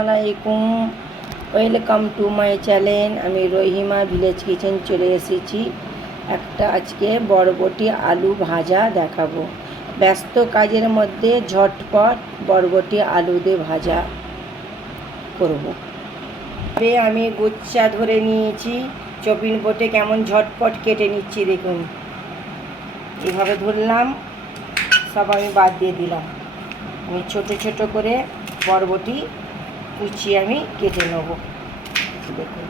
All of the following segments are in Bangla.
আলাইকুম, ওয়েলকাম টু মাই চ্যানেল। আমি রহিমা ভিলেজ কিচেন চলে এসেছি। একটা আজকে বরবটি আলু ভাজা দেখাবো। ব্যস্ত কাজের মধ্যে ঝটপট বরবটি আলু দিয়ে ভাজা করব। আমি গুচ্ছা ধরে নিয়েছি, চপিং বোর্ডে কেমন ঝটপট কেটে নিচ্ছি দেখুন। এভাবে ধরলাম, সব আমি বাদ দিয়ে দিলাম। আমি ছোট ছোট করে বরবটি কুচিয়ে আমি কেটে নেব। দেখুন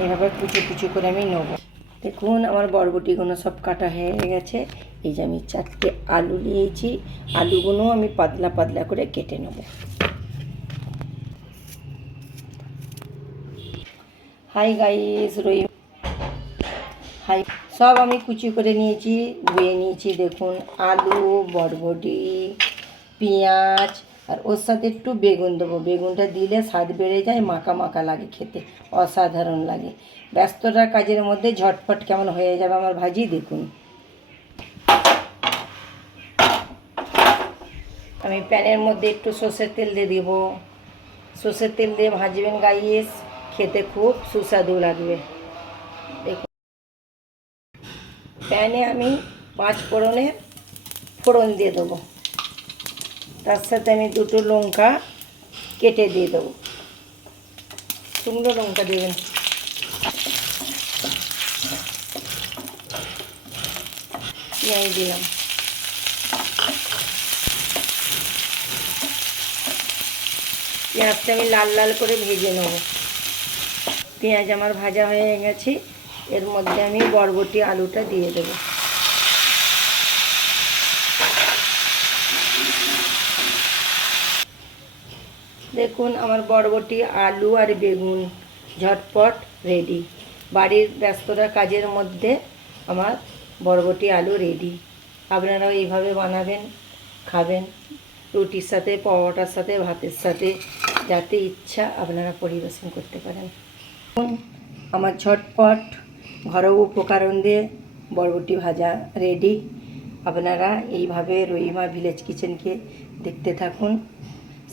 এইভাবে কুচো কুচো করে আমি নেব। দেখুন আমার বরবটিগুলো সব কাটা হয়ে গেছে। এই যে আমি 4টে আলু নিয়েছি, আলুগুলো আমি পাতলা পাতলা করে কেটে নেব। হাই গাইস, হাই, সব আমি কুচি করে নিয়েছি, ধুয়ে নিয়েছি। দেখুন আলু, বরবটি, পেঁয়াজ, আর ওর সাথে একটু বেগুন দেবো। বেগুনটা দিলে স্বাদ বেড়ে যায়, মাখা মাখা লাগে, খেতে অসাধারণ লাগে। ব্যস্ততা কাজের মধ্যে ঝটপট কেমন হয়ে যাবে আমার ভাজি দেখুন। আমি প্যানের মধ্যে একটু সর্ষের তেল দিয়ে দিব। সর্ষের তেল দিয়ে ভাজবেন গাইস, খেতে খুব সুস্বাদু লাগবে। দেখুন প্যানে আমি 5 ফোড়নের ফোড়ন দিয়ে দেবো। তার সাথে আমি 2টো লঙ্কা কেটে দিয়ে দেবো। শুকনো লঙ্কা দেবেন। পেঁয়াজ দিলাম। পেঁয়াজটা আমি লাল লাল করে ভেজে নেব। পেঁয়াজ আমার ভাজা হয়ে গেছে, এর মধ্যে আমি বরবটি আলুটা দিয়ে দেবো। দেখুন আমার বরবটি আলু আর বেগুন ঝটপট রেডি। বাড়ির ব্যস্ততা কাজের মধ্যে আমার বরবটি আলু রেডি। আপনারাও এইভাবে বানাবেন, খাবেন রুটির সাথে, পরোটার সাথে, ভাতের সাথে, যাতে ইচ্ছা আপনারা পরিবেশন করতে পারেন। আমার ঝটপট ঘরোয়া উপকরণ দিয়ে বরবটি ভাজা রেডি। আপনারা এইভাবে রহিমা ভিলেজ কিচেনকে দেখতে থাকুন,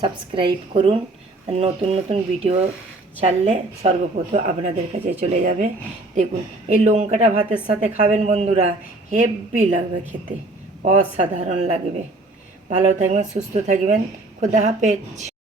সাবস্ক্রাইব করুন, আর নতুন নতুন ভিডিও ছাড়লে সর্বপ্রথম আপনাদের কাছে চলে যাবে। দেখুন এই লঙ্কাটা ভাতের সাথে খাবেন বন্ধুরা, হেভি লাগবে খেতে, অসাধারণ লাগবে। ভালো থাকবেন, সুস্থ থাকবেন, খোদা হাফেজ।